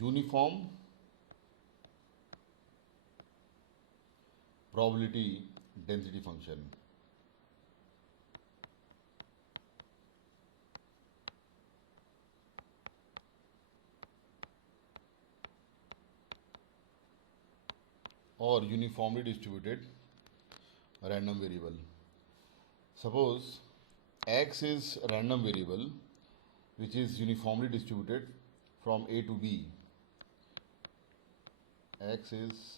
uniform probability density function. Or uniformly distributed random variable. Suppose x is random variable which is uniformly distributed from A to B. X is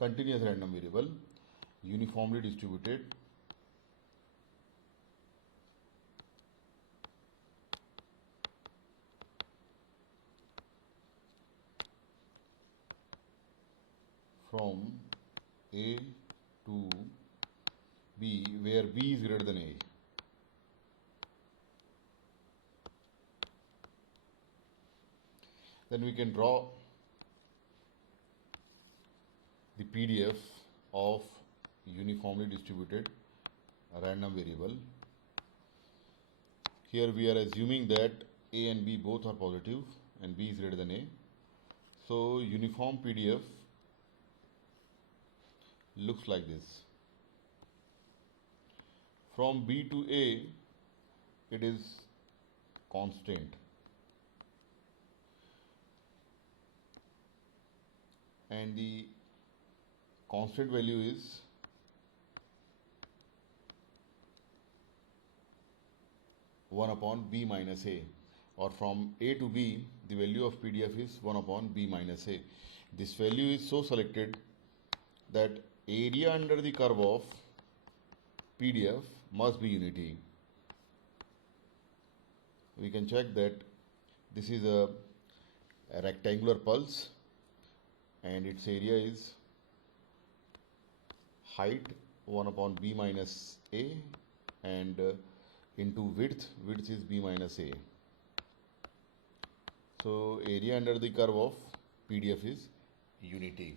continuous random variable uniformly distributed from A to B, where B is greater than A. Then we can draw the PDF of uniformly distributed random variable. Here we are assuming that A and B both are positive and B is greater than A. So uniform PDF looks like this. From B to A, it is constant, and the constant value is one upon B minus A, or from A to B the value of PDF is 1 upon B minus A. This value is so selected that area under the curve of PDF must be unity. We can check that this is a rectangular pulse and its area is height 1 upon B minus A and into width is B minus A. So area under the curve of PDF is unity.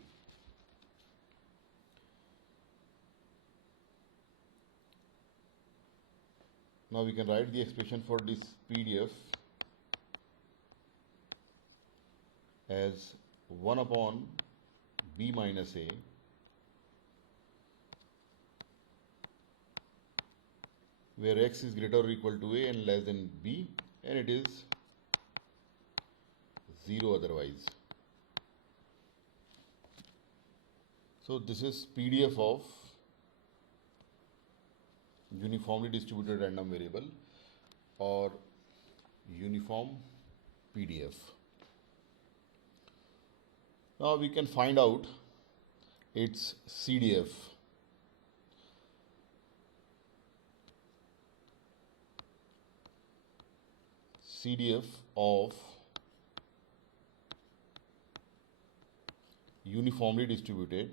Now we can write the expression for this PDF as 1 upon B minus A where x is greater or equal to A and less than B, and it is 0 otherwise. So this is PDF of uniformly distributed random variable or uniform PDF. Now we can find out its CDF. CDF of uniformly distributed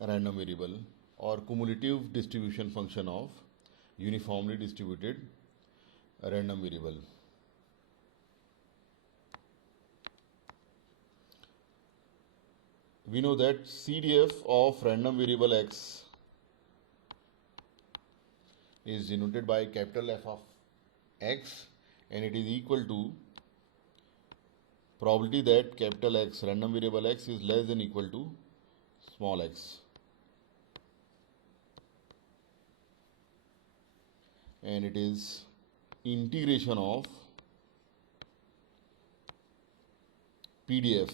random variable or cumulative distribution function of uniformly distributed random variable. We know that CDF of random variable x is denoted by capital F of x, and it is equal to probability that capital X, random variable x, is less than equal to small x. And it is integration of PDF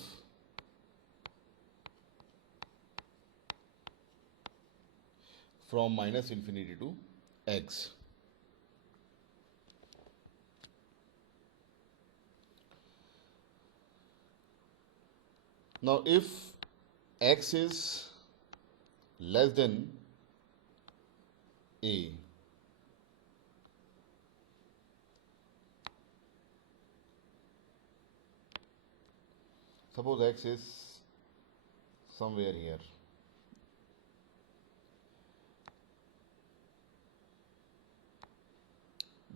from minus infinity to x. Now if x is less than A, suppose x is somewhere here,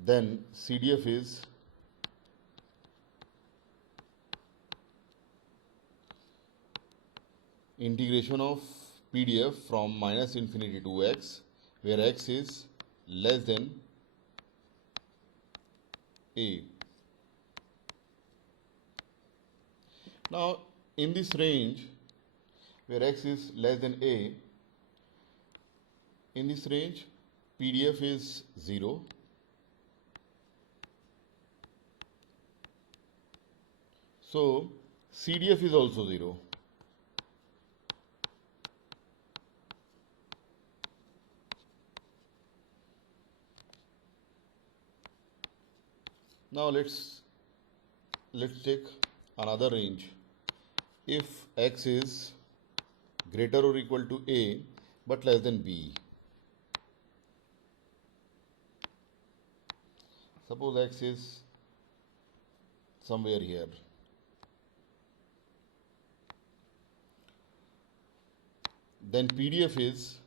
then CDF is integration of PDF from minus infinity to x, where x is less than A. Now, in this range where x is less than A, in this range PDF is 0, so CDF is also 0. Now let's take another range. If x is greater or equal to A but less than B. Suppose x is somewhere here. Then CDF is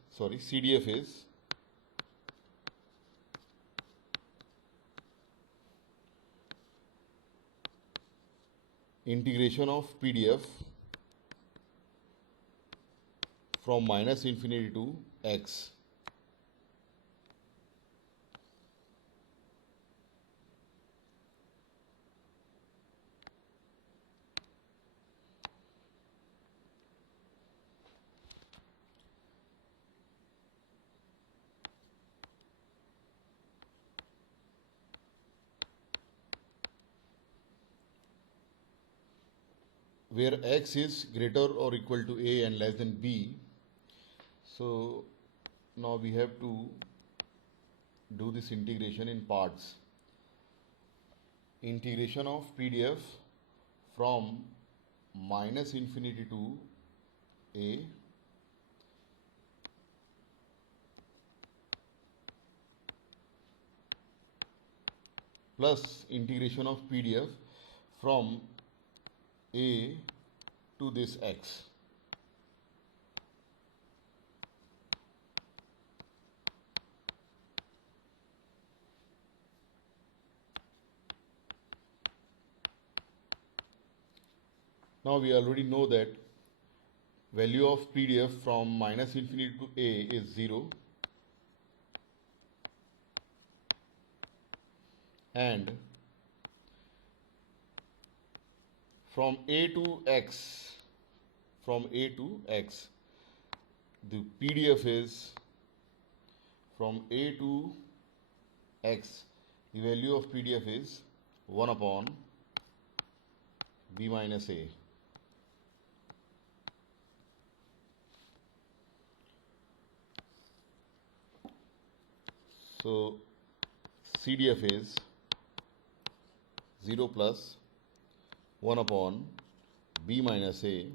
integration of PDF from minus infinity to x. Where x is greater or equal to A and less than B. So now we have to do this integration in parts. Integration of PDF from minus infinity to A plus integration of PDF from A to this x. Now we already know that value of PDF from minus infinity to A is 0 and from A to X, the PDF is from A to X, the value of PDF is 1 upon B minus A. So CDF is 0 plus 1 upon B minus A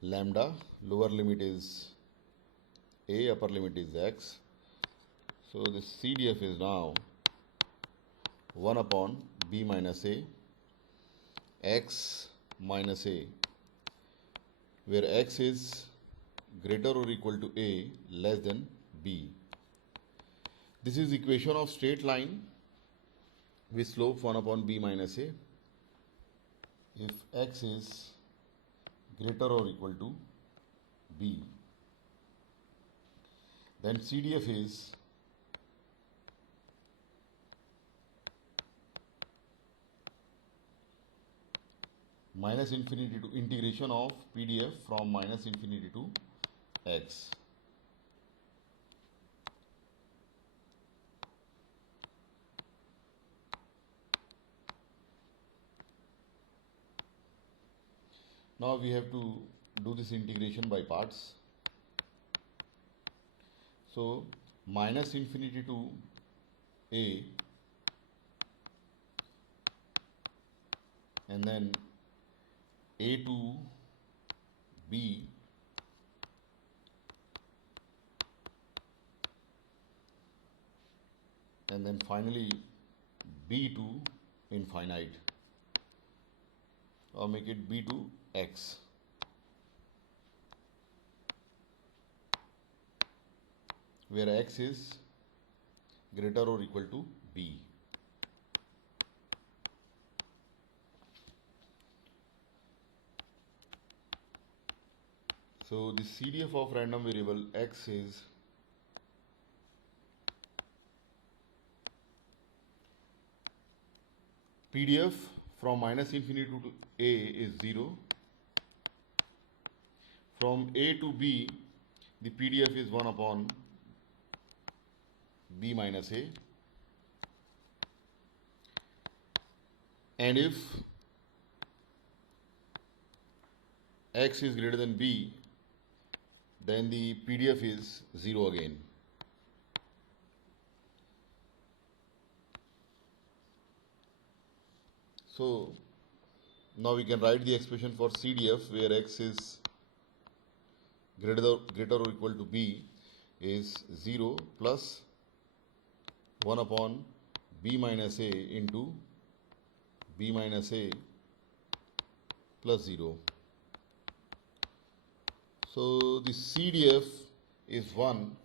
lambda, lower limit is A, upper limit is X. So the CDF is now 1 upon B minus A X minus A, where X is greater or equal to A less than B. This is equation of straight line with slope 1 upon B minus A. If X is greater or equal to B, then CDF is minus infinity to integration of PDF from minus infinity to X. Now we have to do this integration by parts. So minus infinity to A and then A to B and then finally B to infinite, or make it B to X. Where X is greater or equal to B. So the CDF of random variable x is PDF from minus infinity to a is 0. From a to b, the PDF is 1 upon b minus a. And if x is greater than b, then the PDF is 0 again. So now we can write the expression for CDF where x is greater or equal to b is 0 plus 1 upon b minus a into b minus a plus 0. So the CDF is 1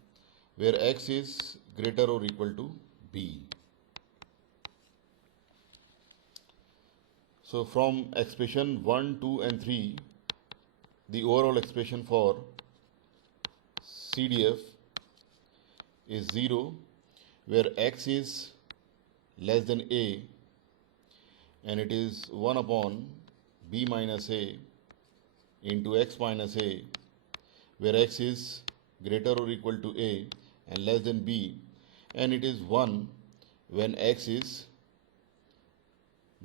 where x is greater or equal to b. So from expression 1, 2 and 3, the overall expression for CDF is 0 where x is less than a and it is 1 upon b minus a into x minus a where x is greater or equal to a and less than b, and it is 1 when x is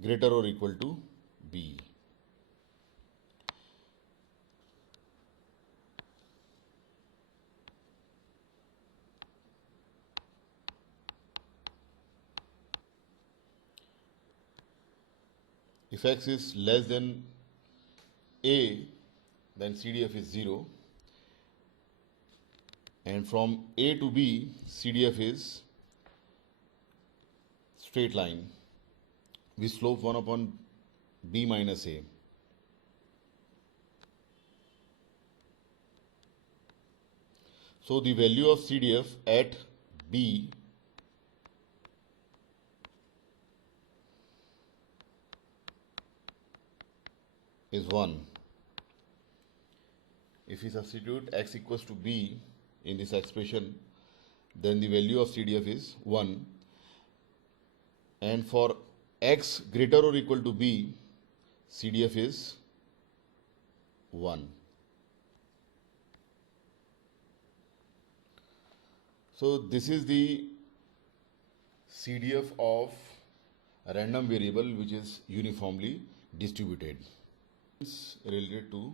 greater or equal to b. If x is less than a, then CDF is 0. And from a to b, CDF is straight line with slope 1 upon b minus a. So the value of CDF at b is 1. If we substitute x equals to b in this expression, then the value of CDF is 1. And for x greater or equal to b, CDF is 1. So this is the CDF of a random variable which is uniformly distributed. It's related to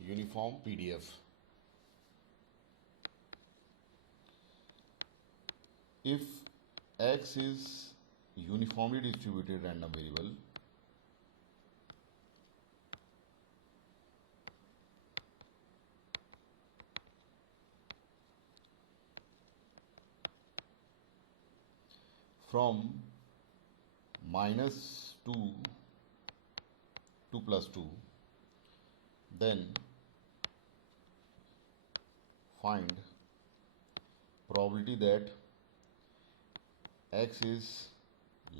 uniform PDF. If x is uniformly distributed random variable, from minus 2 to plus 2, then find probability that x is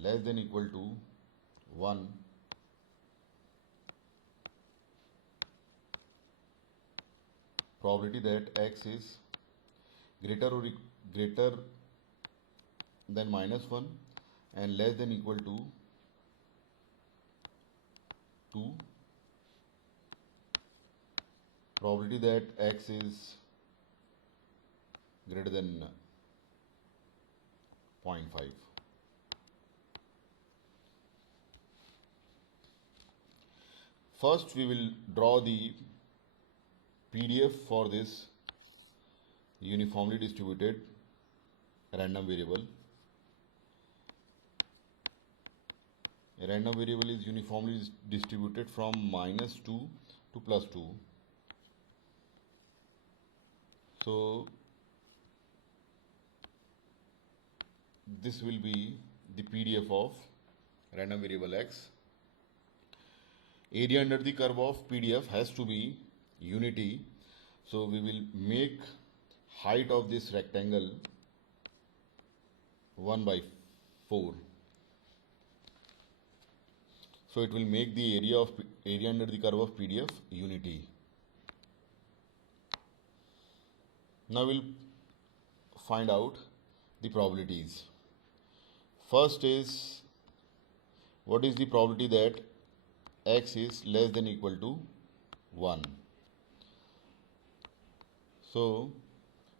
less than equal to 1 probability that x is greater than minus 1 and less than equal to 2, probability that x is greater than 0.5. First we will draw the PDF for this uniformly distributed random variable. A random variable is uniformly distributed from minus 2 to plus 2. So this will be the PDF of random variable x. Area under the curve of PDF has to be unity. So we will make height of this rectangle 1 by 4. So it will make the area under the curve of PDF unity. Now we'll find out the probabilities. First is, what is the probability that x is less than equal to 1? So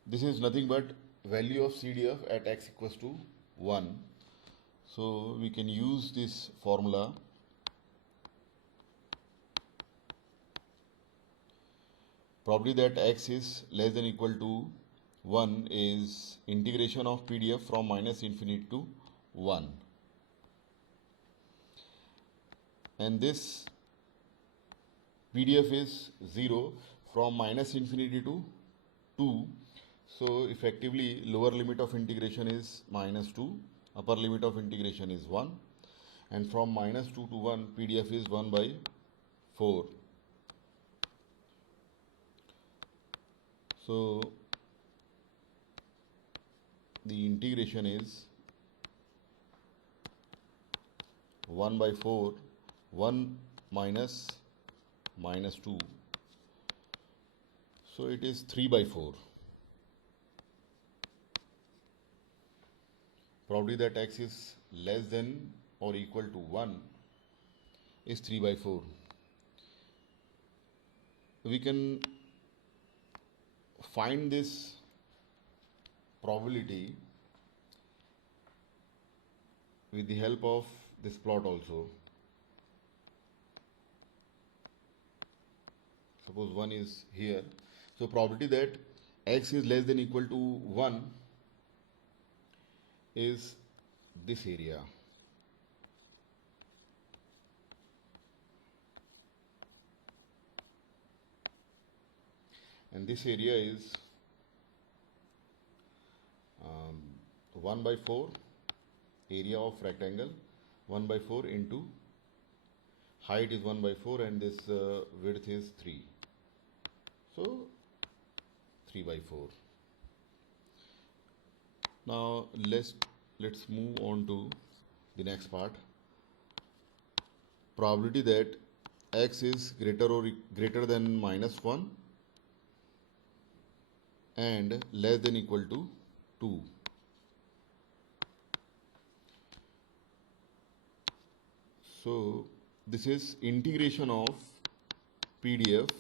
this is nothing but value of CDF at x equals to 1. So we can use this formula. Probability that x is less than equal to 1 is integration of PDF from minus infinity to 1. And this PDF is 0 from minus infinity to 2. So effectively lower limit of integration is minus 2, upper limit of integration is 1, and from minus 2 to 1 PDF is 1 by 4. So the integration is 1 by 4, 1 minus minus 2. So it is 3 by 4. Probability that x is less than or equal to 1 is 3 by 4. We can find this probability with the help of this plot also. Suppose 1 is here. So probability that x is less than equal to 1 is this area. And this area is 1 by 4 area of rectangle, 1 by 4 into height is 1 by 4 and this width is 3. So 3 by 4. Now let's move on to the next part. Probability that x is greater than minus 1 and less than equal to 2. So this is integration of PDF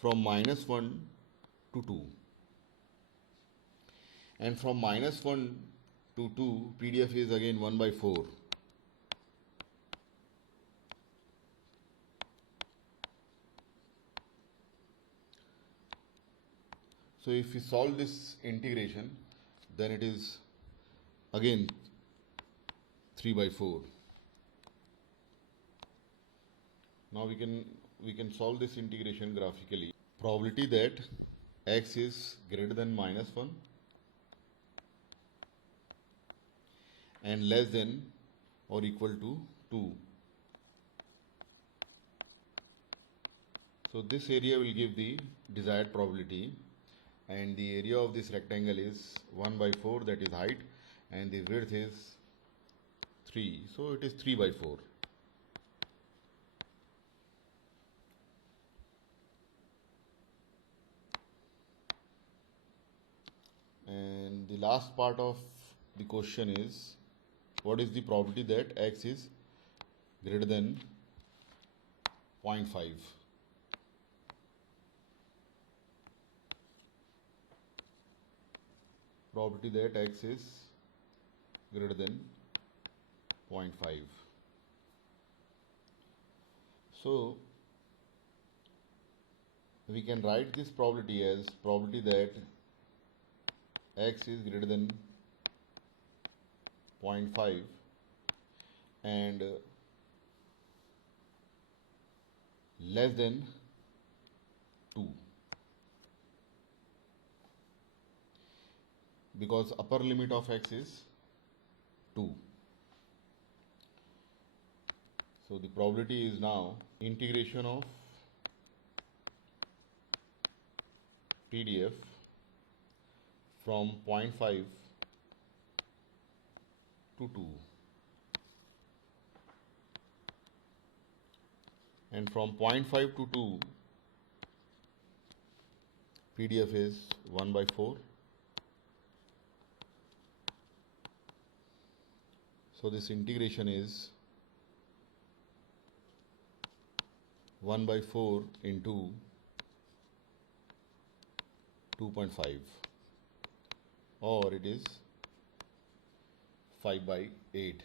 from minus 1 to 2. And from minus 1 to 2, PDF is again 1 by 4. So if we solve this integration, then it is again 3 by 4. Now we can solve this integration graphically. Probability that x is greater than minus 1 and less than or equal to 2. So this area will give the desired probability, and the area of this rectangle is 1 by 4, that is height, and the width is 3. So it is 3 by 4. And the last part of the question is, what is the probability that x is greater than 0.5? Probability that x is greater than 0.5. So we can write this probability as probability that x is greater than 0.5 and less than 2, because upper limit of x is 2. So the probability is now integration of PDF from 0.5 to 2, and from 0.5 to 2 PDF is 1 by 4. So this integration is 1 by 4 into 2.5, or it is 5 by 8.